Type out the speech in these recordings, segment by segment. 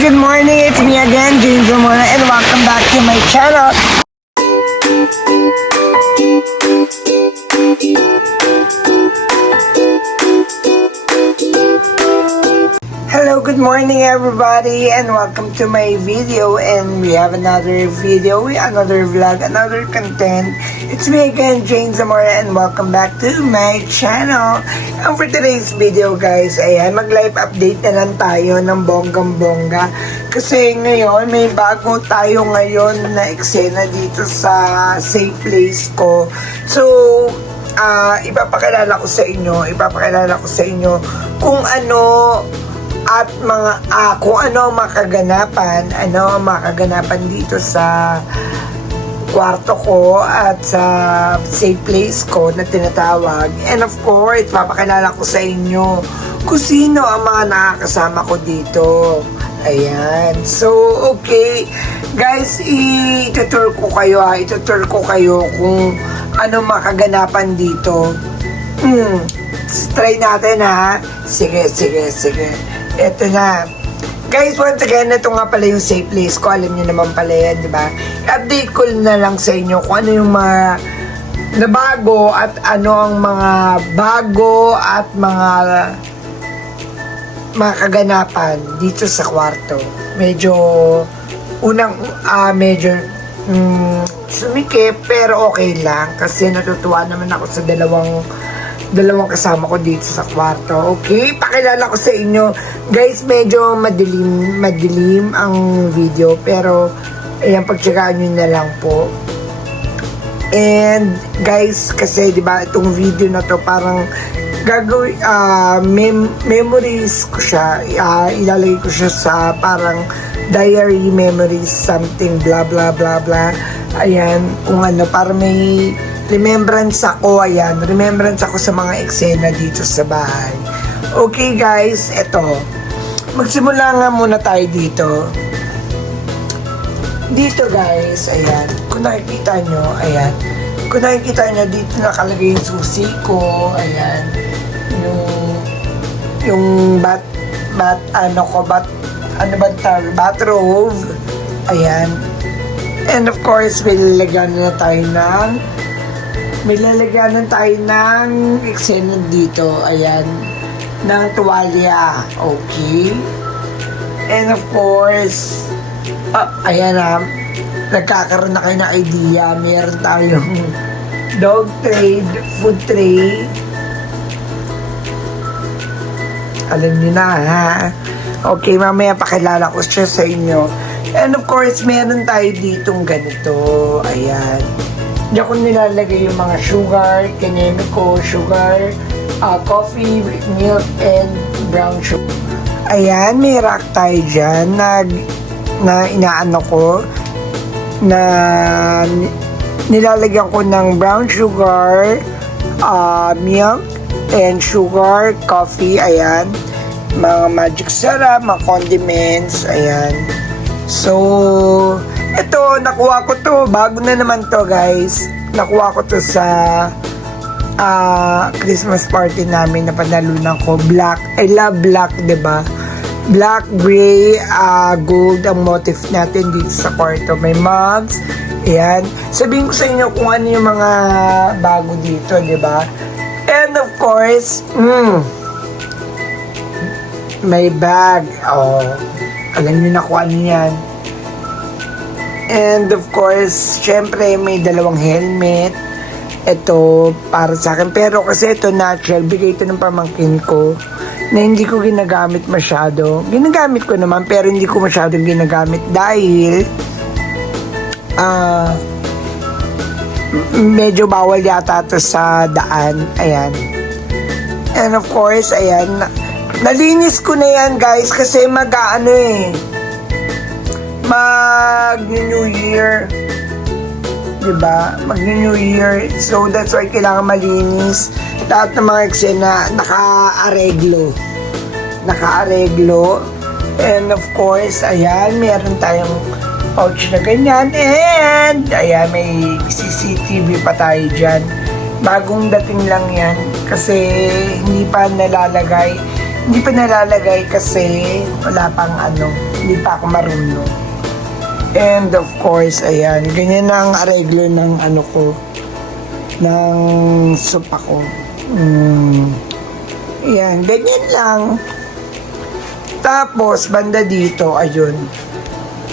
good morning. It's me again, James Zamora, and welcome back to my channel. Hello, good morning everybody, and welcome to my video. And we have another video, another vlog, another content. It's me again, James Zamora, and welcome back to my channel. And for today's video guys, ayan, mag-live update na lang tayo ng bonggang-bongga. Kasi ngayon, may bago tayo ngayon na eksena dito sa safe place ko. So, ipapakilala ko sa inyo kung ano at mga kung ano makaganapan dito sa kwarto ko at sa safe place ko na tinatawag. And of course, papakilala ko sa inyo kung sino ang mga nakakasama ko dito. Ayan. So, okay. Guys, itutur ko kayo kung ano makaganapan dito. Try natin ha. Sige. Ito na. Guys, once again, ito nga pala yung safe place ko. Alam niyo naman pala yan, di ba? Update ko na lang sa inyo kung ano yung mga nabago at ano ang mga bago at mga kaganapan dito sa kwarto. Medyo sumikip pero okay lang kasi natutuwa naman ako sa dalawang kasama ko dito sa kwarto. Okay, pakilala ko sa inyo. Guys, medyo madilim ang video pero ayan, pagtsagaan nyo na lang po. And guys, kasi diba itong video na to parang gagawin memories ko siya, ilalagay ko siya sa parang diary memories something blah blah blah blah. Ayan, kung ano, para may remembrance ako sa mga eksena dito sa bahay. Okay guys, eto. Magsimula nga muna tayo dito. Dito guys, ayan. Kung nakikita nyo, dito nakalagay yung susi ko. Ayan. Yung bathrobe. Ayan. And of course, may lalagyan tayo ng eksena dito. Ayan. Ng tuwalya. Okay. And of course, ayan na. Nagkakaroon na kayo ng idea. Meron tayong dog tray, food tray. Alam nyo na ha. Okay, mamaya pakilala ko siya sa inyo. And of course, meron tayo ditong ganito. Ayan. Diyan ko nilalagay yung mga sugar, kineme ko, sugar, coffee, milk, and brown sugar. Ayan, may rack tayo dyan na inaano ko, na nilalagyan ko ng brown sugar, milk, and sugar, coffee, ayan. Mga magic syrup, mga condiments, ayan. So, ito, nakuha ko to. Bago na naman to, guys. Nakuha ko to sa Christmas party namin na panalunan ko. Black. I love black, diba? Black, gray, gold ang motif natin dito sa kwarto. May mugs. Ayan. Sabihin ko sa inyo kung ano yung mga bago dito, diba? And of course, may bag. Oh, alam niyo na kung ano yan. And of course, syempre may dalawang helmet. Ito para sa akin. Pero kasi ito natural. Bigay ito ng pamangkin ko na hindi ko ginagamit masyado. Ginagamit ko naman pero hindi ko masyadong ginagamit dahil medyo bawal yata ito sa daan. Ayan. And of course, ayan. Nalinis ko na yan guys kasi mag-New Year, diba? Mag-New Year, so that's why kailangan malinis. Lahat ng mga eksena naka-areglo. And of course, ayan, meron tayong pouch na ganyan. And ayan, may CCTV pa tayo dyan. Bagong dating lang yan kasi hindi pa nalalagay. Hindi pa nalalagay kasi wala pang hindi pa ako marunong. And of course, ayan, ganyan ang areglo ng ng sopa ko. Ayan, ganyan lang. Tapos, banda dito, ayun,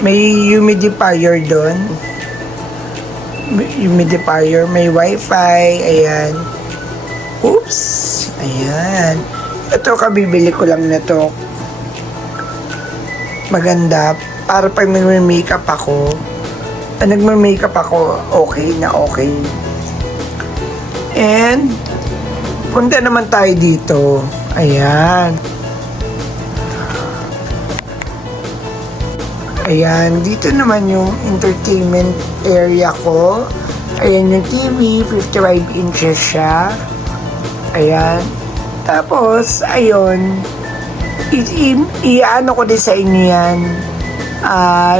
may humidifier doon. Humidifier, may wifi, ayan. Oops, ayan. Ito, kabibili ko lang na to. Maganda. Para pag nagme-makeup ako, okay na okay. And, punta naman tayo dito. Ayan. Ayan, dito naman yung entertainment area ko. Ayan yung TV, 55 inches siya. Ayan. Tapos, ayun, i-ano ko din sa inyo yan.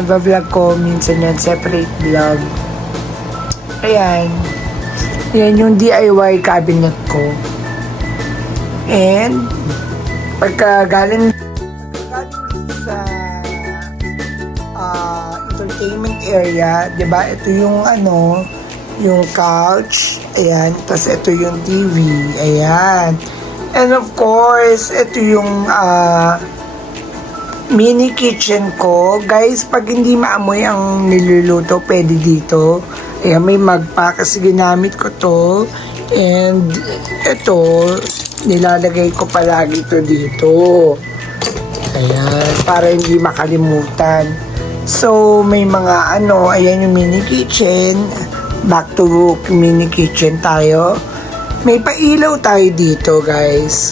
Vlog ko minsan yan, separate vlog. Ayan. Yan yung DIY cabinet ko. And, pagka galing sa entertainment area, diba? Ito yung yung couch. Ayan. Tapos ito yung TV. Ayan. And of course, ito yung mini kitchen ko. Guys, pag hindi maamoy ang niluluto, pwede dito. Ayan, may magpa kasi ginamit ko to. And ito, nilalagay ko palagi to dito. Ayan, para hindi makalimutan. So, may mga ayan yung mini kitchen. Back to mini kitchen tayo. May pailaw tayo dito, guys.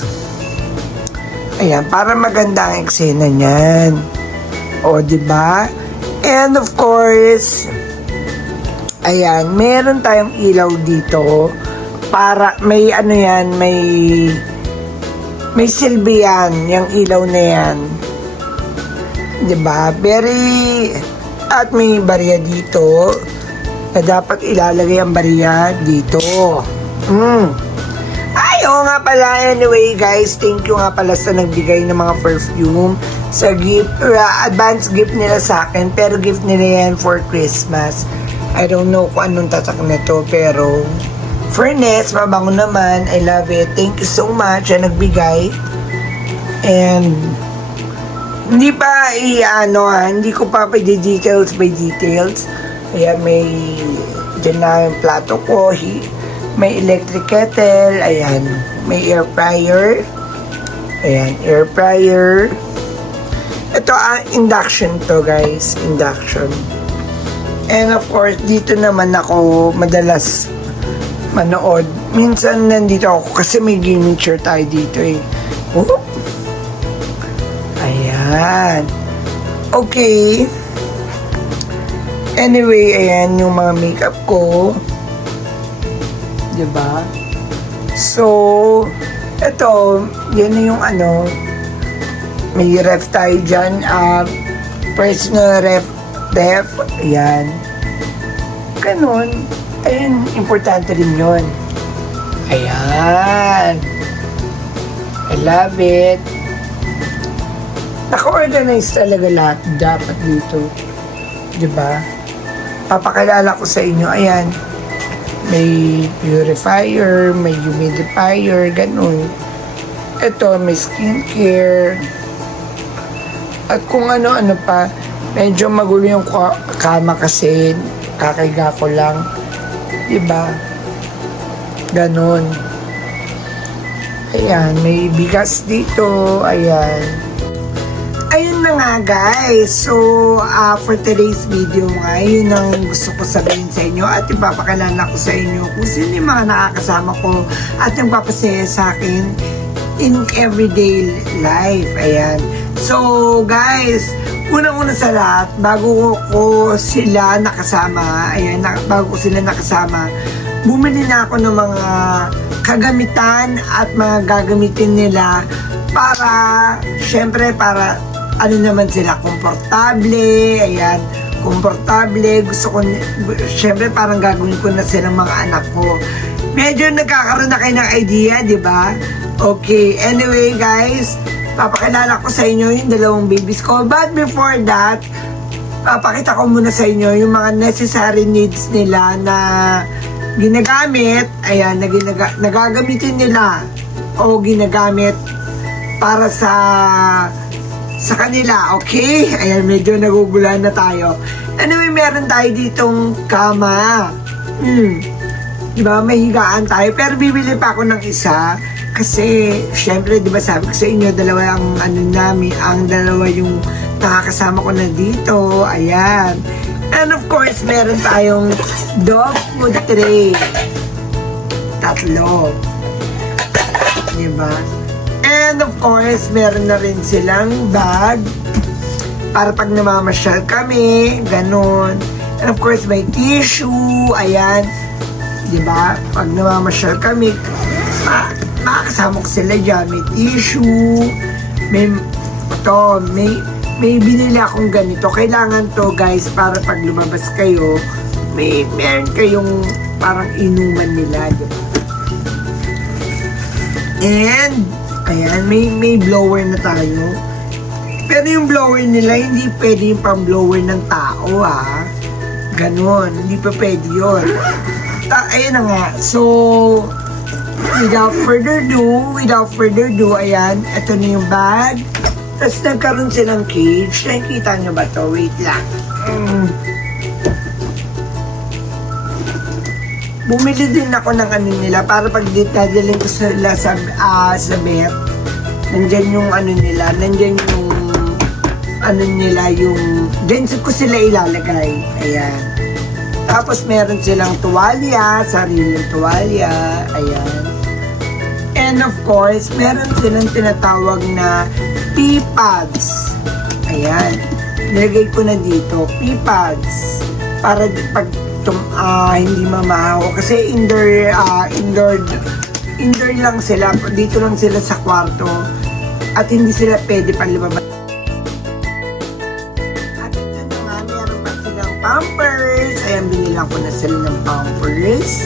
Ayan, para maganda ang eksena niyan. O, diba? And of course, ayan, meron tayong ilaw dito. Para, may yan, may silbi yan, yung ilaw na yan. Diba? At may barya dito, na dapat ilalagay ang barya dito. Ay, oo nga pala. Anyway, guys, thank you nga pala sa nagbigay ng mga perfume sa gift, advance gift nila sa akin, pero gift nila yan for Christmas. I don't know kung anong tatak na to, pero fairness, mabango naman. I love it. Thank you so much na nagbigay. And hindi pa hindi ko pa details by details. Ayan, may dyan na yung plato ko. May electric kettle, ayan, may air fryer, ayan, air fryer. Ito, induction to, guys, induction. And of course, dito naman ako madalas manood. Minsan nandito ako kasi may gaming chair tayo dito eh. Ayan. Okay. Anyway, ayan yung mga makeup ko. Diba? So, ito, yan na yung may ref tayo dyan, personal ref, ayan. Ganun. Ayan, importante rin yun. Ayan. I love it. Naka-organize talaga lahat dapat dito. Diba? Papakilala ko sa inyo, ayan. May purifier, may humidifier, ganun. Ito, may skincare. At kung ano-ano pa, medyo magulo yung kama kasi kakaiga ko lang. Diba? Ganun. Ayan, may bigas dito. Ayan. Ayun na nga, guys. So, for today's video nga, yun ang gusto ko sabihin sa inyo at ipapakilala ko sa inyo kung sino yung mga nakakasama ko at yung papasaya sa akin in everyday life. Ayan. So, guys, unang-una sa lahat, bago ko sila nakasama, bumili na ako ng mga kagamitan at mga gagamitin nila para, syempre, para naman sila, komportable, ayan, komportable, gusto ko, syempre parang gagawin ko na silang mga anak ko. Medyo nagkakaroon na kayo ng idea, di ba? Okay, anyway guys, papakilala ko sa inyo yung dalawang babies ko. But before that, papakita ko muna sa inyo yung mga necessary needs nila na ginagamit, ayan, na nagagamitin nila o ginagamit para sa kanila, okay? Ayan, medyo nagugulan na tayo. Anyway, meron tayo ditong kama. Diba, may higaan tayo. Pero bibili pa ako ng isa. Kasi, syempre, diba sabi ko sa inyo, dalawa ang ang dalawa yung nakakasama ko na dito. Ayan. And of course, meron tayong dog food tray. 3. Diba? And of course, meron na rin silang bag para pag namamasyal kami, ganun. And of course, may tissue, ayan. Diba? Pag namamasyal kami, makakasama ko sila dyan. May tissue, may binili akong ganito. Kailangan to, guys, para pag lumabas kayo, meron kayong parang inuman nila, diba? And, ayan, may blower na tayo. Pero yung blower nila, hindi pwede yung pang-blower ng tao, ha? Ganon, hindi pa pwede yun. Ayan na nga. So, without further ado, ayan, ito na yung bag. Tapos nagkaroon silang cage. Nakikita nyo ba to? Wait lang. Bumili din ako ng ano nila para pag dadalhin ko sila sa vet. Nandyan yung ano nila, nandyan yung ano nila, yung dyan ko sila ilalagay. Ayan. Tapos meron silang tuwalya, sariling tuwalya. Ayan. And of course, meron silang tinatawag na pee pads. Ayan. Nilagay ko na dito, pee pads. Para pag hindi mamahaw. Kasi indoor lang sila. Dito lang sila sa kwarto. At hindi sila pwede pang lumabas. At ito na nga, meron pa silang pampers. Ayan, binilang ko na sila ng pampers.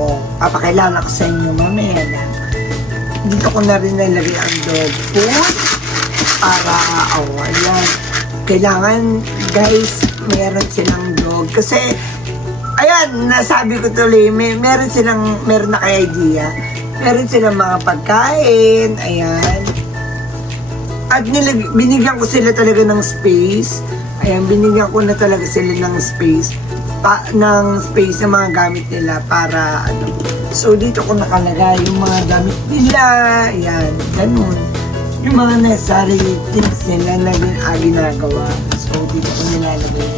O, papakilala ko sa inyo mamaya na. Dito ko na rin nalagay ang dog food. Para, ayan. Kailangan, guys, meron silang dog. Kasi, ayan, nasabi ko tuloy, meron na kay idea. Meron silang mga pagkain, ayan. At binigyan ko sila talaga ng space. Ayan, binigyan ko na talaga sila ng space. Ng mga gamit nila para, ano. So, dito ko nakalagay yung mga gamit nila. Ayan, ganun. Yung mga necessary things nila na ginagawa. So, dito ko nilalagay.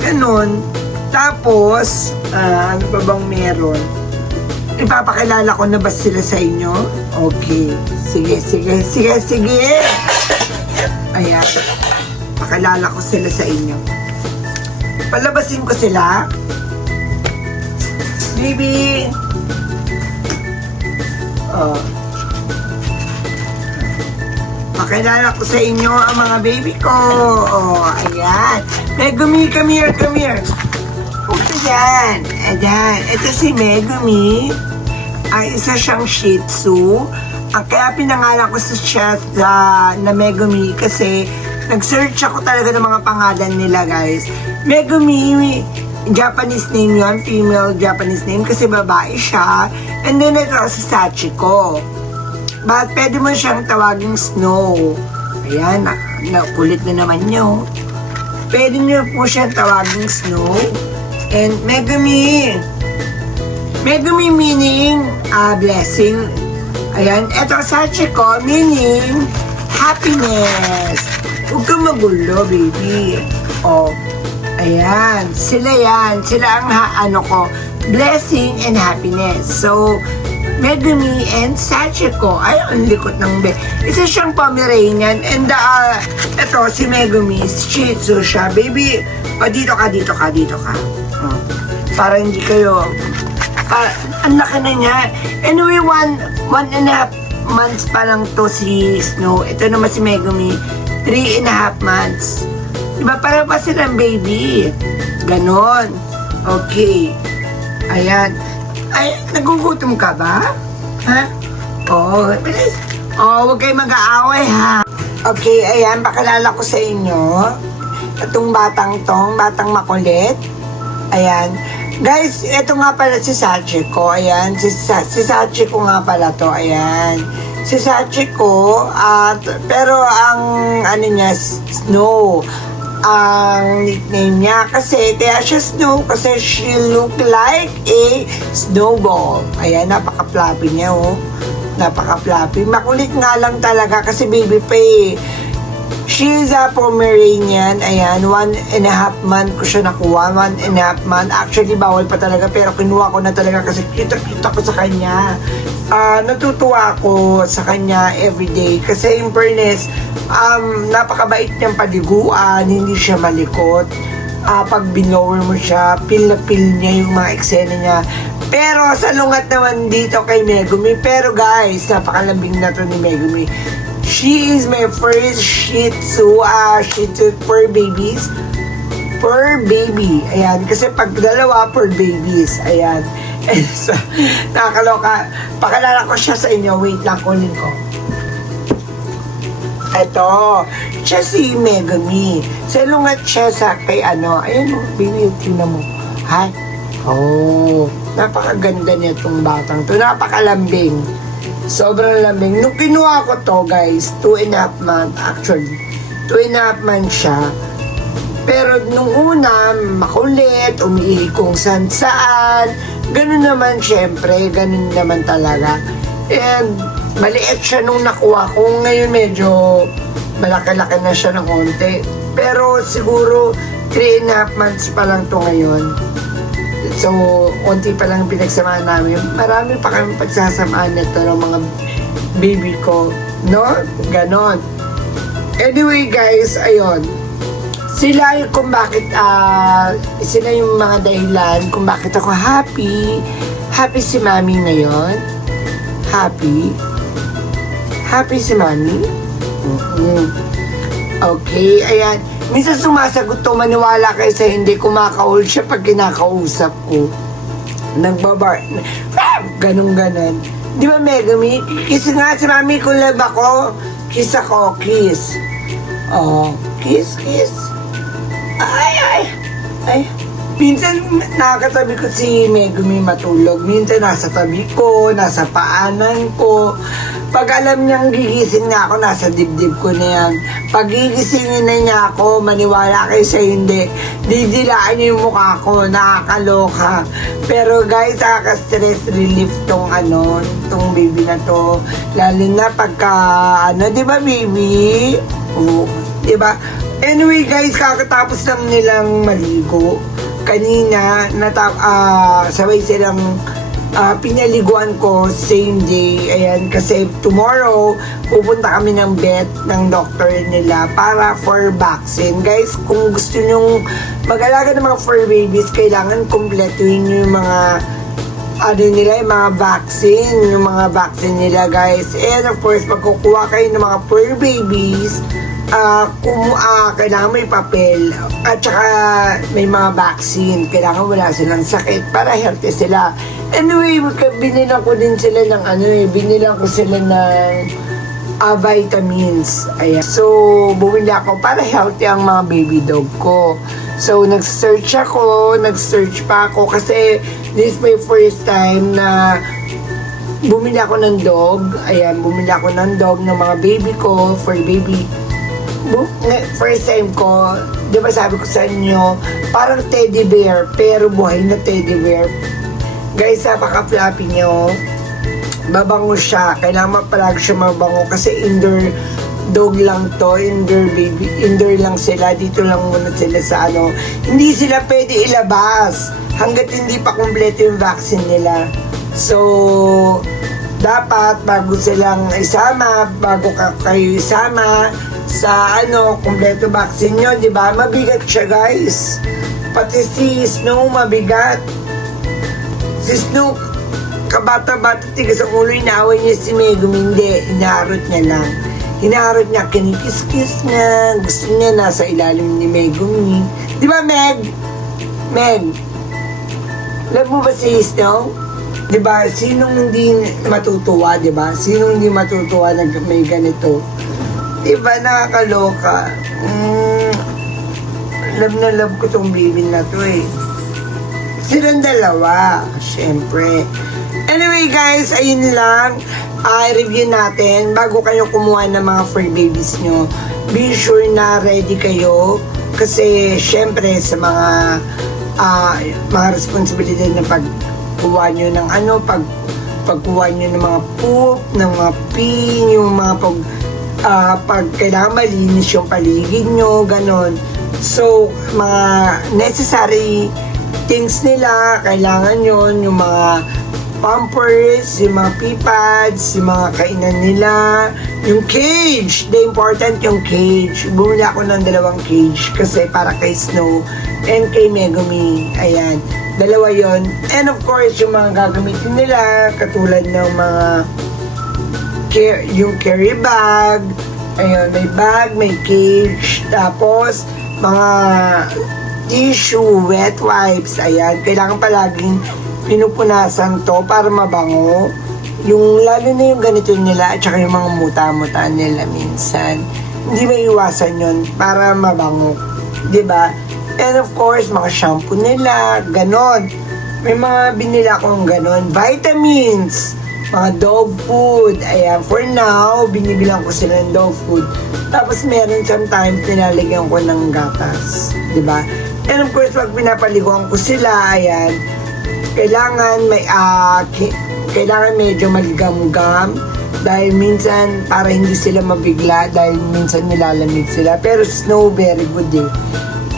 Ganun. Tapos, ano pa bang meron? Ipapakilala ko na ba sila sa inyo? Okay. Sige. Ayan. Pakilala ko sila sa inyo. Palabasin ko sila. Baby. Pakilala ko sa inyo ang mga baby ko. Ayan. Megumi, come here. Punta dyan. Ayan. Ito si Megumi. Ay, isa siyang Shih Tzu. Kaya pinangalan ko sa chef na Megumi kasi nag-search ako talaga ng mga pangalan nila, guys. Megumi, Japanese name yan, female Japanese name kasi babae siya. And then ito si Sachiko. But pwede mo siyang tawaging Snow. Ayan, kulit na naman nyo. Pwede nyo po siyang tawaging Snow. And Megumi meaning blessing. Ayan, eto Sachiko meaning happiness. Huwag kang magulo, baby. Ayan, sila yan. Sila ang blessing and happiness. So, Megumi and Sachiko. Ay, ang likot ng isa siyang Pomeranian. And eto, si Megumi, Shih Tzu siya. Baby, dito ka. Para hindi kayo, ang laki na niya. Anyway, 1.5 months pa lang to si Snow. Ito naman si Megumi, 3.5 months. Diba, para pa silang baby. Ganon. Okay. Ayan. Ay, nagugutom ka ba? Ha? Bilis. Oh, huwag kayo mag-aaway ha. Okay, ayan, pakilala ko sa inyo. Itong batang makulit. Ayan. Guys, ito nga pala si Sachiko. Ayan, si Sachiko nga pala to. Ayan. Si Sachiko, pero ang ano niya, Snow. Ang nickname niya kasi kaya siya Snow kasi she look like a snowball. Ayan, napaka-fluffy niya oh. Napaka-fluffy. Makulit nga lang talaga kasi baby pa eh. She's a Pomeranian. Ayan, 1.5 month ko siya nakuha. 1.5 month. Actually, bawal pa talaga pero kinuha ko na talaga kasi kita ko sa kanya. Natutuwa ako sa kanya everyday kasi in fairness, napakabait niyang paliguan, hindi siya malikot. Pag binower mo siya, pil na pil niya yung mga eksena niya. Pero sa lungat naman dito kay Megumi. Pero guys, napakalambing na to ni Megumi. She is my first Shih Tzu, Shih Tzu fur babies. Fur baby. Ayan, kasi pag dalawa, fur babies. Ayan. And so, nakakaloka. Pakilala ko siya sa inyo. Wait lang, kunin ko. Ito, siya si Megumi. Sa lungat siya sa kay ano. Ayan o, baby, tingnan mo. Hi. Oh, napakaganda niya itong batang to. Napakalambing. Sobrang lambing. Nung kinuha ko to, guys, 2.5 month actually. 2.5 month siya. Pero nung una, makulit, umiihi kung saan. Ganun naman, syempre. Ganun naman talaga. And maliit siya nung nakuha ko. Ngayon medyo malaki-laki na siya ng konti. Pero siguro 3.5 months pa lang to ngayon. So, konti pa lang pinagsamaan namin. Marami pa kami pagsasamaan nito ng mga baby ko. No? Ganon. Anyway guys, ayun. Sila yung kung bakit, sila yung mga dahilan kung bakit ako happy. Happy si Mami ngayon. Happy. Happy si Mami. Okay, ayan. Minsan sumasagot to, maniwala kayo sa hindi, kumakaul siya pag kinakausap ko. Nagbabar. Ganun. Di ba, Megumi? Kiss nga si Mami kung lab ako. Kiss ako, kiss. Oh, kiss. Ay. Minsan nakakatabi ko si Megumi matulog. Minsan nasa tabi ko, nasa paanan ko. Pag alam niyang gigising na ako, nasa dibdib ko na yan. Pag gigisingin na niya ako, maniwala kayo sa hindi. Didilaan niya yung mukha ko, nakakaloka. Pero guys, stress relief tong baby na to. Lalo na pagka, di ba baby? Oo, di ba? Anyway guys, kakatapos lang nilang maligo. Kanina, sabay silang pinaliguan ko same day. Ayan, kasi tomorrow pupunta kami ng vet ng doctor nila para for vaccine. Guys, kung gusto nyong mag-alaga ng mga fur babies, kailangan kumpletuhin nyo yung mga yung mga vaccine nila guys. And of course, magkukuha kayo ng mga fur babies, kailangan may papel at saka may mga vaccine. Kailangan wala silang sakit para healthy sila. Anyway, binilang ko din sila ng vitamins. Ayan. So, bumili ako para healthy ang mga baby dog ko. So, nag-search pa ako kasi this is my first time na bumili ako ng dog. Ayan, bumili ako ng dog ng mga baby ko for baby. First time ko, di ba sabi ko sa inyo, parang teddy bear, pero buhay na teddy bear. Guys, napaka-fluffy niya, oh. Babango siya. Kailangan palagi siya mabango kasi indoor dog lang to, indoor baby. Indoor lang sila. Dito lang muna sila sa Hindi sila pwede ilabas hanggat hindi pa kumpleto yung vaccine nila. So, dapat bago kayo isama sa kumpleto vaccine nyo, di ba? Mabigat siya, guys. Pati si Snow mabigat. Si Snow, kabata-bata, tigas ang ulo, inaaway niya si Megumi. Hindi, inaharot niya, kinikis-kis niya. Gusto niya nasa ilalim ni Megumi. Di ba, Meg? Love mo ba si Snow? Diba? Sinong hindi matutuwa, diba? Sinong hindi matutuwa na may ganito? Diba? Nakakaloka. Love na love ko tong baby na to eh. Silang dalawa, syempre. Anyway guys, ayun lang. I-review natin bago kayo kumuha ng mga fur babies nyo. Be sure na ready kayo. Kasi syempre sa mga responsibilidad na pagkuha nyo ng pagkuha nyo ng mga poop, ng mga pee, yung mga pag kailangan malinis yung paligid nyo, ganon. So, mga necessary things nila, kailangan yon, yung mga pampers, yung mga pee pads, yung mga kainan nila, yung cage. The important yung cage. Bumili ako ng 2 cage kasi para kay Snow and kay Megumi. Ayan. 2 yon. And of course, yung mga gagamitin nila, katulad ng mga yung carry bag. Ayun, may bag, may cage. Tapos, mga tissue, wet wipes. Ayan, kailangan palaging pinupunasan to para mabango. Yung lalo na yung ganito nila at saka yung mga muta-muta nila minsan. Hindi maiwasan yun para mabango. 'Di ba? And of course, mga shampoo nila, ganon. May mga binila akong ganon. Vitamins, mga dog food. Ayan, for now, binibilang ko sila ng dog food. Tapos meron sometimes nilalagyan ko ng gatas. 'Di ba? And of course, pag pinapaliguan ko sila, ayan, kailangan kailangan medyo maligam-gam dahil minsan para hindi sila mabigla dahil minsan nilalamig sila, pero Snow very good eh.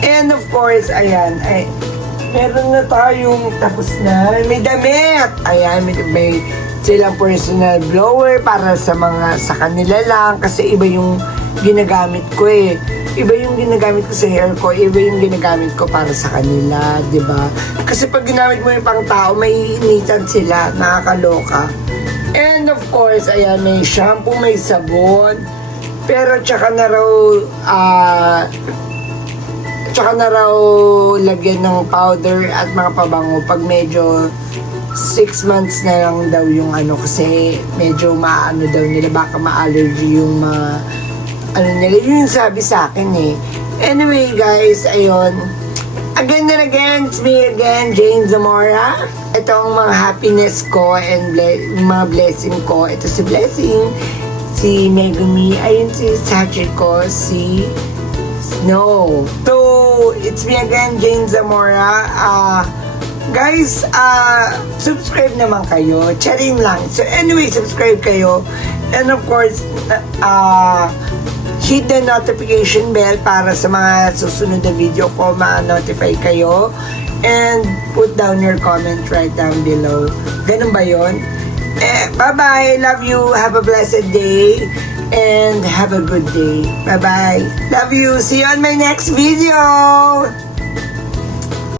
And of course, ayan, meron na tayong tapos na, may damit, ayan, may silang personal blower para sa kanila lang kasi iba yung ginagamit ko eh. Iba yung ginagamit ko sa hair ko, iba yung ginagamit ko para sa kanila, di ba? Kasi pag ginamit mo yung pang tao, may initan sila, nakakaloka. And of course, ayan, may shampoo, may sabon, pero tsaka na raw lagyan ng powder at mga pabango pag medyo 6 months na lang daw yung kasi medyo maano daw nila, baka ma-allergy yung nila, yun sabi sa akin eh. Anyway guys, ayun. Again and again, it's me again, Jane Zamora. Ito ang mga happiness ko and mga blessing ko. Ito si Blessing, si Megumi, ayun si Sachiko, si Snow. So, it's me again, Jane Zamora. Guys, subscribe naman kayo. Charing lang. So anyway, subscribe kayo. And of course, hit the notification bell para sa mga susunod na video ko, ma-notify kayo. And put down your comment right down below. Ganun ba yun? Bye-bye. Love you. Have a blessed day. And have a good day. Bye-bye. Love you. See you on my next video.